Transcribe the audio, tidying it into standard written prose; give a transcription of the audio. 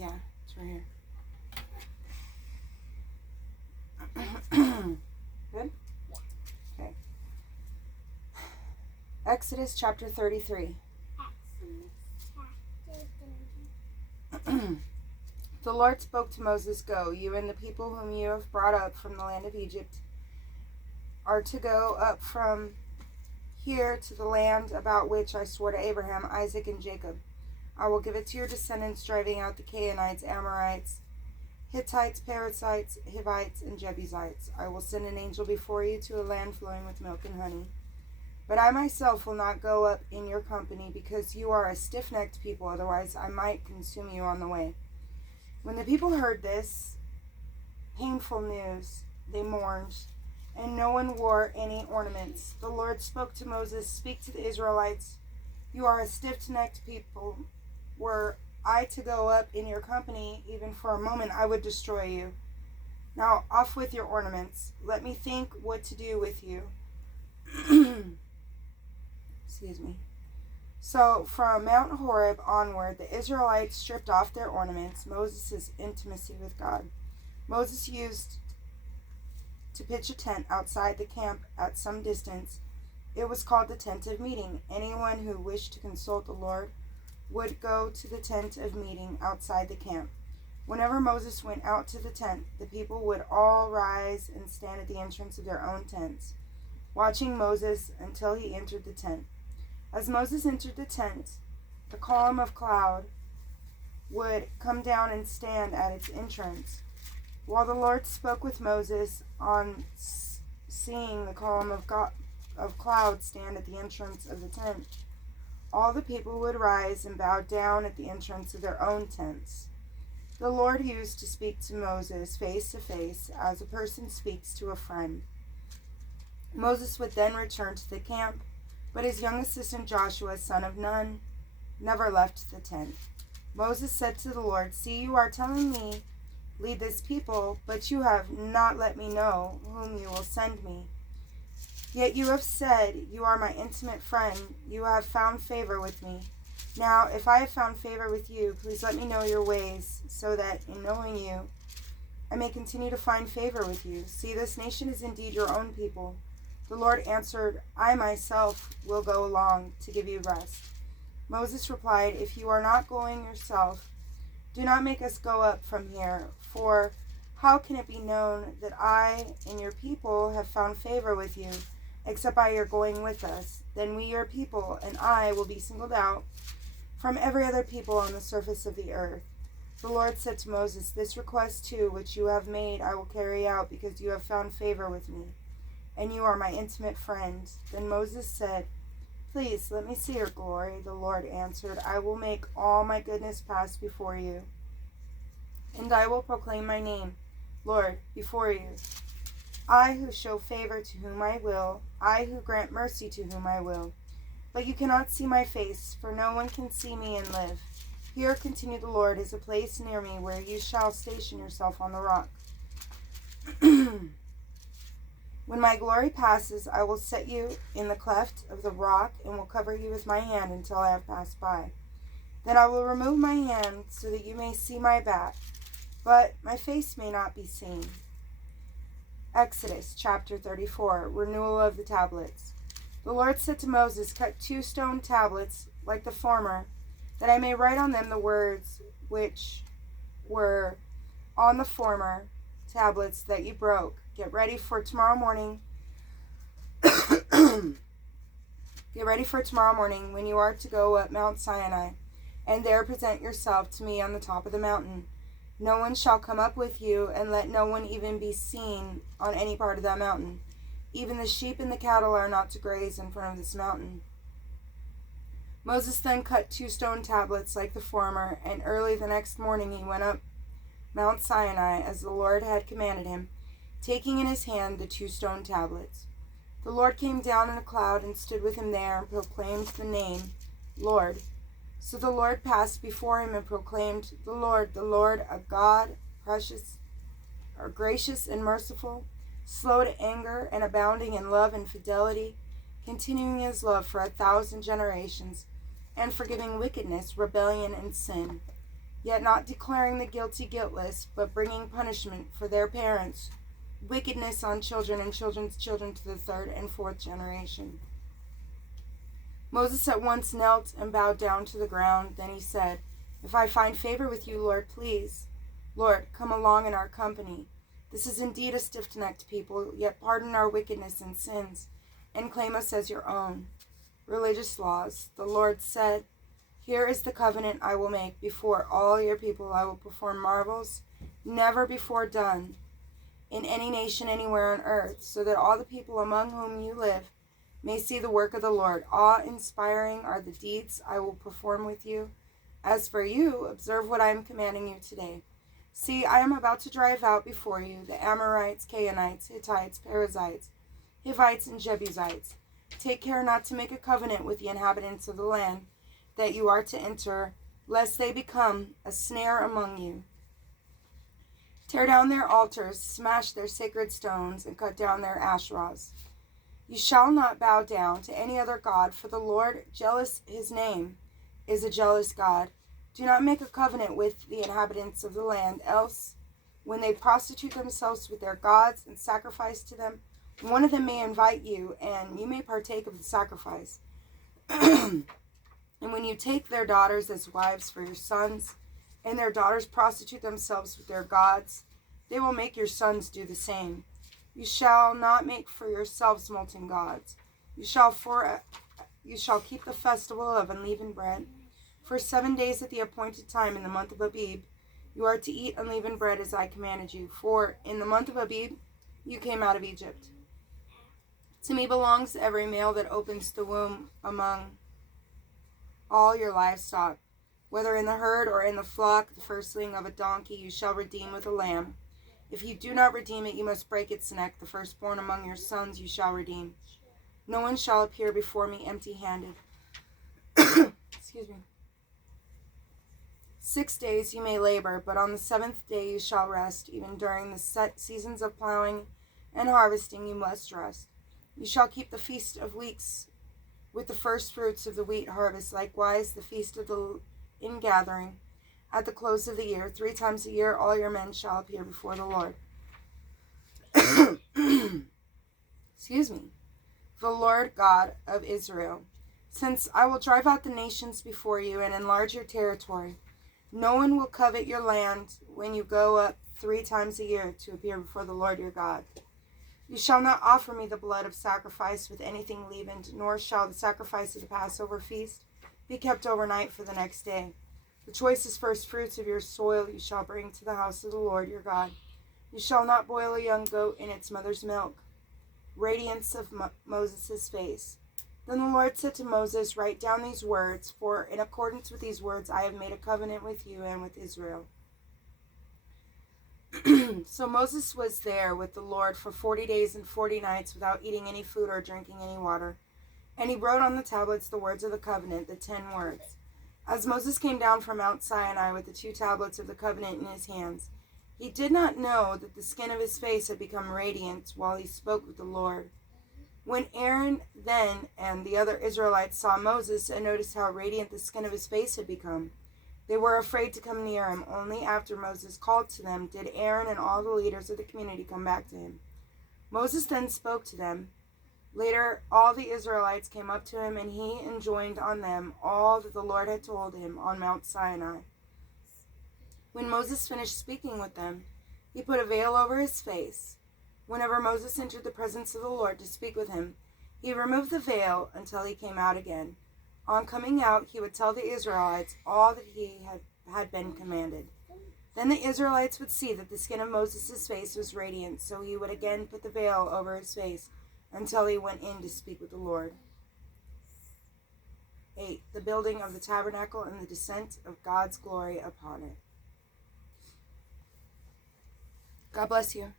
Yeah, it's right here. Good? Okay. Exodus chapter 33. The Lord spoke to Moses, "Go, you and the people whom you have brought up from the land of Egypt are to go up from here to the land about which I swore to Abraham, Isaac, and Jacob. I will give it to your descendants, driving out the Canaanites, Amorites, Hittites, Perizzites, Hivites, and Jebusites. I will send an angel before you to a land flowing with milk and honey. But I myself will not go up in your company, because you are a stiff-necked people, otherwise I might consume you on the way." When the people heard this painful news, they mourned, and no one wore any ornaments. The Lord spoke to Moses, "Speak to the Israelites. You are a stiff-necked people. Were I to go up in your company, even for a moment, I would destroy you. Now off with your ornaments. Let me think what to do with you." Excuse me. So from Mount Horeb onward, the Israelites stripped off their ornaments, Moses' intimacy with God. Moses used to pitch a tent outside the camp at some distance. It was called the tent of meeting. Anyone who wished to consult the Lord would go to the tent of meeting outside the camp. Whenever Moses went out to the tent, the people would all rise and stand at the entrance of their own tents, watching Moses until he entered the tent. As Moses entered the tent, the column of cloud would come down and stand at its entrance. While the Lord spoke with Moses, on seeing the column of cloud stand at the entrance of the tent, all the people would rise and bow down at the entrance of their own tents. The Lord used to speak to Moses face to face, as a person speaks to a friend. Moses would then return to the camp, but his young assistant Joshua, son of Nun, never left the tent. Moses said to the Lord, "See, you are telling me, lead this people, but you have not let me know whom you will send me. Yet you have said, you are my intimate friend. You have found favor with me. Now, if I have found favor with you, please let me know your ways, so that in knowing you, I may continue to find favor with you. See, this nation is indeed your own people." The Lord answered, "I myself will go along to give you rest." Moses replied, "If you are not going yourself, do not make us go up from here, for how can it be known that I and your people have found favor with you, except by your going with us? Then we, your people, and I will be singled out from every other people on the surface of the earth." The Lord said to Moses, "This request too, which you have made, I will carry out, because you have found favor with me, and you are my intimate friend." Then Moses said, "Please, let me see your glory." The Lord answered, "I will make all my goodness pass before you, and I will proclaim my name, Lord, before you. I who show favor to whom I will, I who grant mercy to whom I will. But you cannot see my face, for no one can see me and live. Here, continued the Lord, is a place near me where you shall station yourself on the rock. When my glory passes, I will set you in the cleft of the rock and will cover you with my hand until I have passed by. Then I will remove my hand so that you may see my back, but my face may not be seen." Exodus chapter 34, renewal of the tablets. The Lord said to Moses, "Cut 2 stone tablets like the former, that I may write on them the words which were on the former tablets that you broke. Get ready for tomorrow morning. Get ready for tomorrow morning when you are to go up Mount Sinai, and there present yourself to me on the top of the mountain. No one shall come up with you, and let no one even be seen on any part of that mountain. Even the sheep and the cattle are not to graze in front of this mountain." Moses then cut 2 stone tablets like the former, and early the next morning he went up Mount Sinai as the Lord had commanded him, taking in his hand the 2 stone tablets. The Lord came down in a cloud and stood with him there and proclaimed the name, Lord. So the Lord passed before him and proclaimed, the Lord, a God, gracious and merciful, slow to anger and abounding in love and fidelity, continuing his love for 1,000 generations, and forgiving wickedness, rebellion, and sin. yet not declaring the guilty guiltless, but bringing punishment for their parents, wickedness on children and children's children to the third and fourth generation. Moses at once knelt and bowed down to the ground. Then he said, If I find favor with you, Lord, please, Lord, come along in our company. This is indeed a stiff-necked people, yet pardon our wickedness and sins, and claim us as your own. Religious laws. The Lord said, Here is the covenant I will make. Before all your people I will perform marvels never before done in any nation anywhere on earth, so that all the people among whom you live may see the work of the Lord. Awe-inspiring are the deeds I will perform with you. As for you, observe what I am commanding you today. See, I am about to drive out before you the Amorites, Canaanites, Hittites, Perizzites, Hivites, and Jebusites. Take care not to make a covenant with the inhabitants of the land that you are to enter, lest they become a snare among you. Tear down their altars, smash their sacred stones, and cut down their Asherahs. You shall not bow down to any other god, for the Lord, jealous his name, is a jealous God. Do not make a covenant with the inhabitants of the land, else, when they prostitute themselves with their gods and sacrifice to them, one of them may invite you, and you may partake of the sacrifice. And when you take their daughters as wives for your sons, and their daughters prostitute themselves with their gods, they will make your sons do the same. You shall not make for yourselves molten gods. You shall keep the festival of unleavened bread. For 7 days at the appointed time in the month of Abib, you are to eat unleavened bread as I commanded you. For in the month of Abib, you came out of Egypt. To me belongs every male that opens the womb among all your livestock. Whether in the herd or in the flock, the firstling of a donkey you shall redeem with a lamb. If you do not redeem it, you must break its neck. The firstborn among your sons you shall redeem. No one shall appear before me empty-handed. Excuse me. 6 days you may labor, but on the 7th day you shall rest. Even during the set seasons of plowing and harvesting you must rest. You shall keep the feast of weeks with the first fruits of the wheat harvest, likewise the feast of the ingathering at the close of the year. 3 times a year all your men shall appear before the Lord. Excuse me. The Lord God of Israel. Since I will drive out the nations before you and enlarge your territory, no one will covet your land when you go up 3 times a year to appear before the Lord your God. You shall not offer me the blood of sacrifice with anything leavened, nor shall the sacrifice of the Passover feast be kept overnight for the next day. The choicest first fruits of your soil you shall bring to the house of the Lord your God. You shall not boil a young goat in its mother's milk. Radiance of Moses' face. Then the Lord said to Moses, Write down these words, for in accordance with these words I have made a covenant with you and with Israel. So Moses was there with the Lord for 40 days and 40 nights without eating any food or drinking any water. And he wrote on the tablets the words of the covenant, the 10 words. As Moses came down from Mount Sinai with the 2 tablets of the covenant in his hands, he did not know that the skin of his face had become radiant while he spoke with the Lord. When Aaron then and the other Israelites saw Moses and noticed how radiant the skin of his face had become, they were afraid to come near him. Only after Moses called to them did Aaron and all the leaders of the community come back to him. Moses then spoke to them. Later, all the Israelites came up to him, and he enjoined on them all that the Lord had told him on Mount Sinai. When Moses finished speaking with them, he put a veil over his face. Whenever Moses entered the presence of the Lord to speak with him, he removed the veil until he came out again. On coming out, he would tell the Israelites all that he had been commanded. Then the Israelites would see that the skin of Moses' face was radiant, so he would again put the veil over his face until he went in to speak with the Lord. 8. The building of the tabernacle and the descent of God's glory upon it. God bless you.